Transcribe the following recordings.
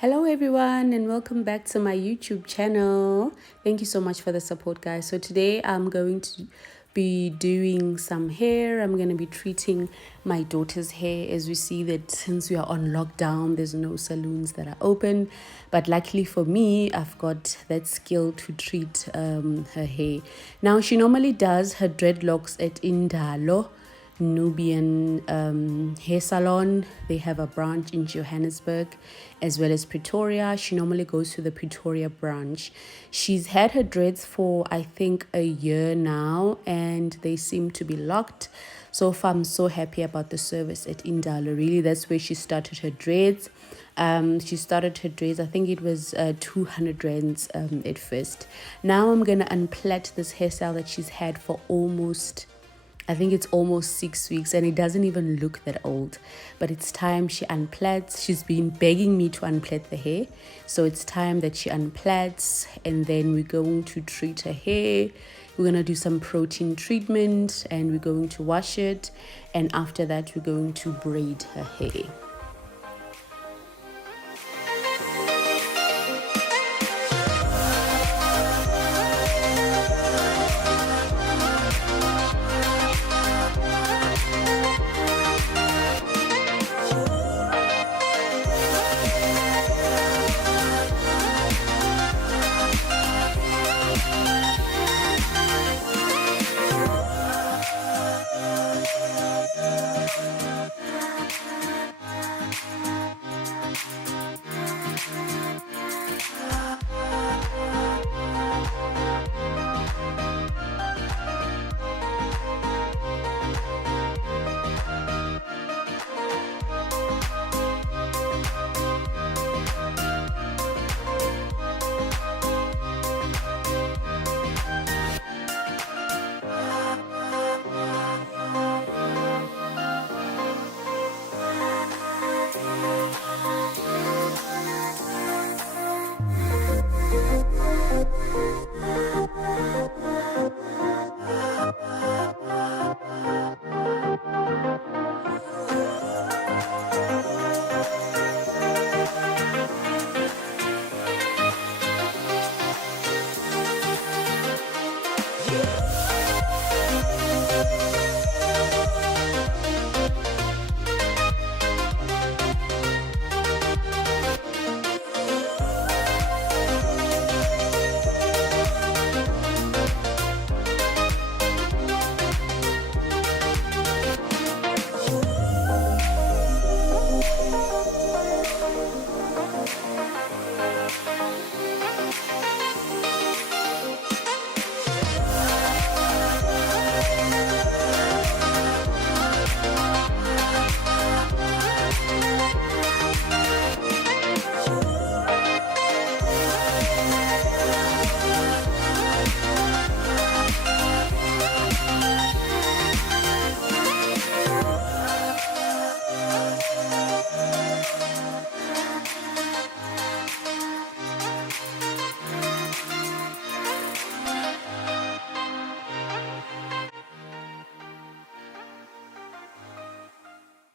Hello everyone and welcome back to my YouTube channel. Thank you so much for the support, guys. So today I'm going to be doing some hair. I'm going to be treating my daughter's hair. As we see that since we are on lockdown, there's no salons that are open, but luckily for me, I've got that skill to treat her hair. Now she normally does her dreadlocks at Indalo Nubian hair salon. They have a branch in Johannesburg as well as Pretoria. She normally goes to the Pretoria branch. She's had her dreads for I think a year now and they seem to be locked. So far I'm so happy about the service at Indalo. Really, that's where she started her dreads. She started her dreads, I think it was 200 rands at first. Now I'm gonna unplait this hairstyle that she's had for I think it's almost 6 weeks and it doesn't even look that old, but it's time she unplaits. She's been begging me to unplait the hair, so it's time that she unplaits, and then we're going to treat her hair. We're going to do some protein treatment and we're going to wash it, and after that we're going to braid her hair.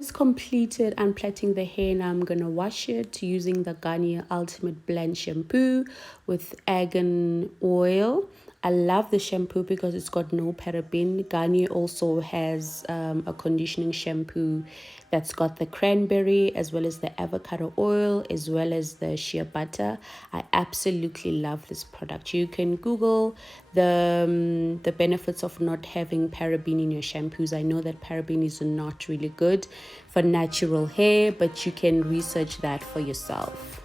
Just completed unplaiting the hair. Now I'm gonna wash it using the Garnier Ultimate Blend shampoo with argan oil. I love the shampoo because it's got no paraben. Garnier also has a conditioning shampoo that's got the cranberry as well as the avocado oil as well as the shea butter. I absolutely love this product. You can Google the benefits of not having paraben in your shampoos. I know that paraben is not really good for natural hair, but you can research that for yourself.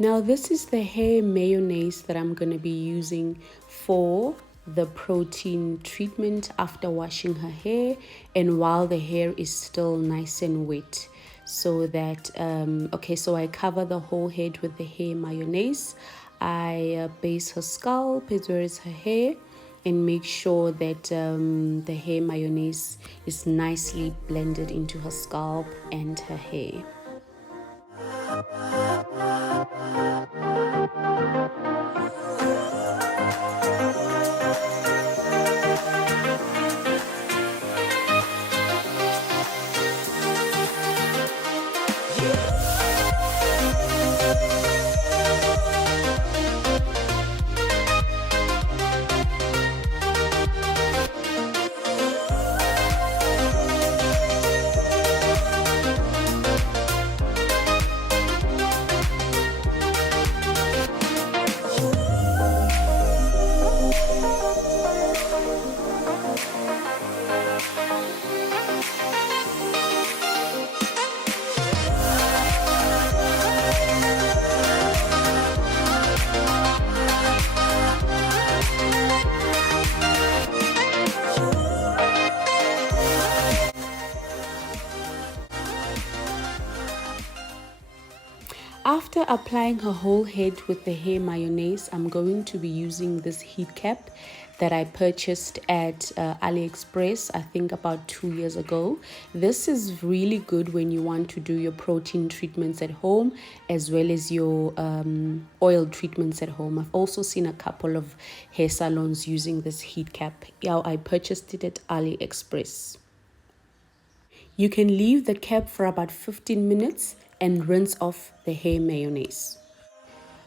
Now this is the hair mayonnaise that I'm going to be using for the protein treatment after washing her hair and while the hair is still nice and wet. So that okay, so I cover the whole head with the hair mayonnaise. I base her scalp as well as her hair and make sure that the hair mayonnaise is nicely blended into her scalp and her hair. After applying her whole head with the hair mayonnaise, I'm going to be using this heat cap that I purchased at AliExpress, I think about 2 years ago. This is really good when you want to do your protein treatments at home as well as your oil treatments at home. I've also seen a couple of hair salons using this heat cap. Yeah, I purchased it at AliExpress. You can leave the cap for about 15 minutes and rinse off the hair mayonnaise.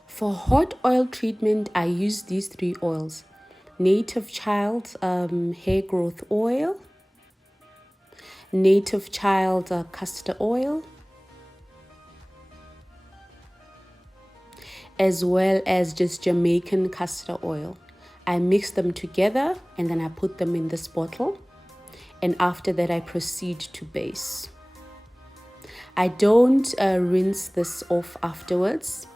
For hot oil treatment, I use these 3 oils. Native Child hair growth oil, Native Child castor oil, as well as just Jamaican castor oil. I mix them together and then I put them in this bottle. And after that, I proceed to base. I don't rinse this off afterwards.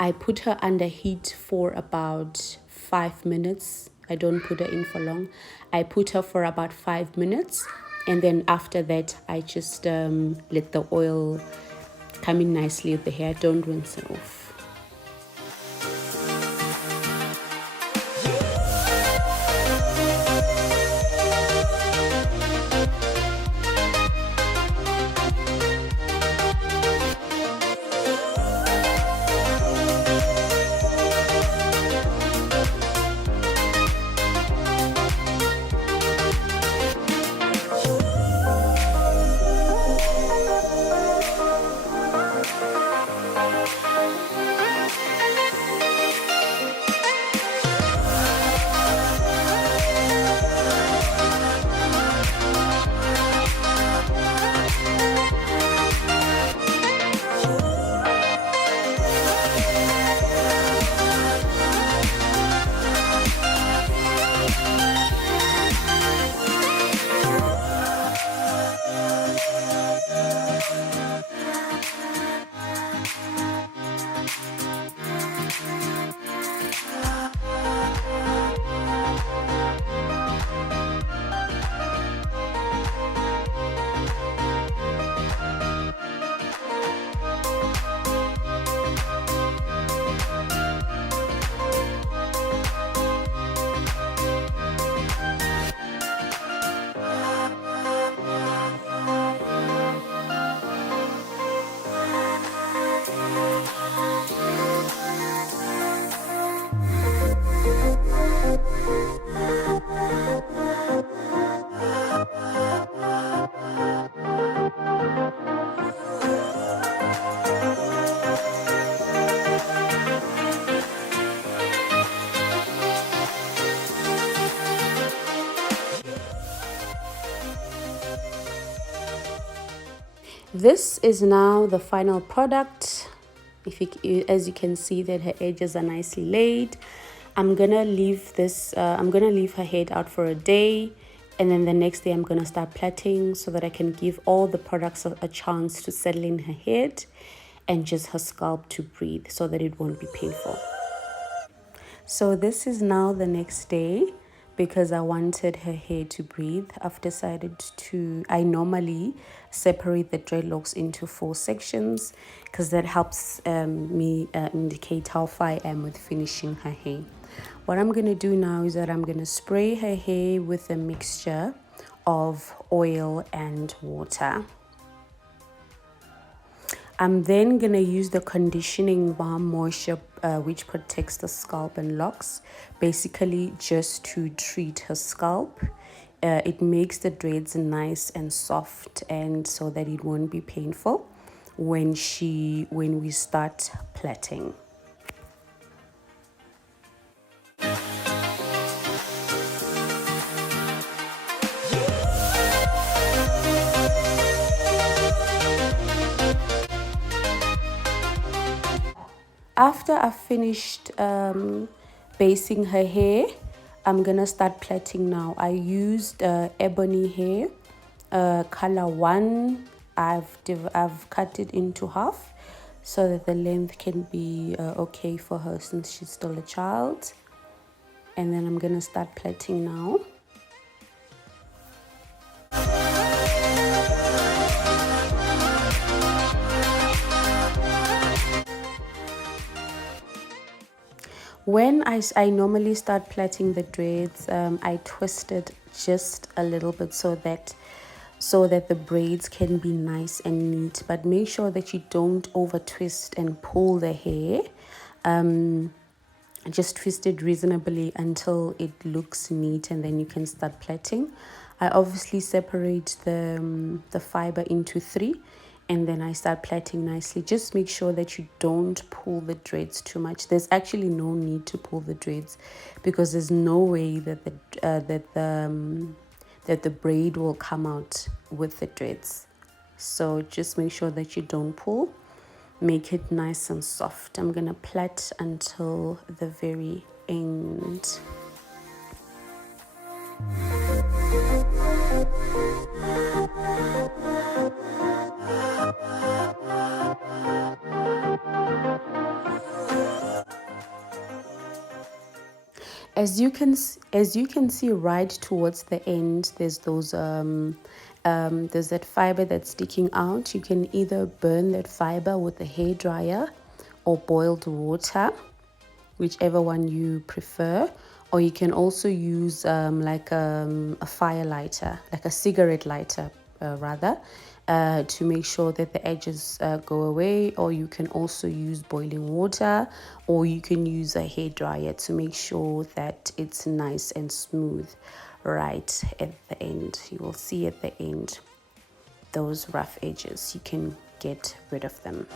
I put her under heat for about 5 minutes. I don't put her in for long. I put her for about 5 minutes. And then after that, I just let the oil come in nicely with the hair. Don't rinse it off. This is now the final product. As you can see that her edges are nicely laid. I'm gonna leave this. I'm gonna leave her head out for a day, and then the next day I'm gonna start plaiting so that I can give all the products a chance to settle in her head. and just her scalp to breathe so that it won't be painful. So this is now the next day. Because I wanted her hair to breathe, I've decided I normally separate the dreadlocks into 4 sections because that helps me indicate how far I am with finishing her hair. What I'm going to do now is that I'm going to spray her hair with a mixture of oil and water. I'm then going to use the conditioning balm moisture which protects the scalp and locks, basically just to treat her scalp. It makes the dreads nice and soft, and so that it won't be painful when we start plaiting. After I've finished basing her hair, I'm gonna start plaiting now. I used ebony hair, color 1. I've cut it into half so that the length can be okay for her since she's still a child. And then I'm gonna start plaiting now. When I normally start plaiting the dreads, I twist it just a little bit so that the braids can be nice and neat. But make sure that you don't over twist and pull the hair. Just twist it reasonably until it looks neat, and then you can start plaiting. I obviously separate the fiber into 3, and then I start plaiting nicely. Just make sure that you don't pull the dreads too much. There's actually no need to pull the dreads because there's no way that the braid will come out with the dreads. So just make sure that you don't pull. Make it nice and soft. I'm gonna plait until the very end. As you can see right towards the end, there's there's that fiber that's sticking out. You can either burn that fiber with a hair dryer or boiled water, whichever one you prefer, or you can also use like a fire lighter, like a cigarette lighter rather, to make sure that the edges go away. Or you can also use boiling water, or you can use a hair dryer to make sure that it's nice and smooth right at the end. You will see at the end those rough edges. You can get rid of them.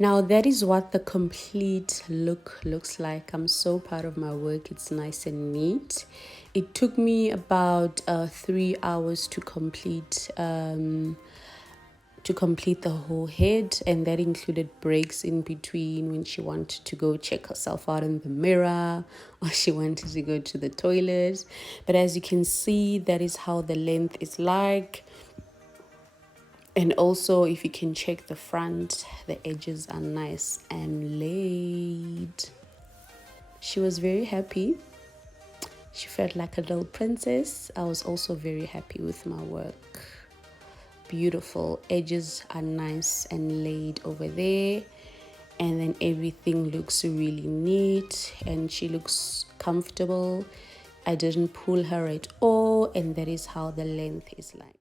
Now that is what the complete look looks like. I'm so proud of my work. It's nice and neat. It took me about 3 hours to complete the whole head, and that included breaks in between when she wanted to go check herself out in the mirror or she wanted to go to the toilet. But as you can see, that is how the length is like. And also, if you can check the front, the edges are nice and laid. She was very happy. She felt like a little princess. I was also very happy with my work. Beautiful. Edges are nice and laid over there. And then everything looks really neat and she looks comfortable. I didn't pull her at all, and that is how the length is like.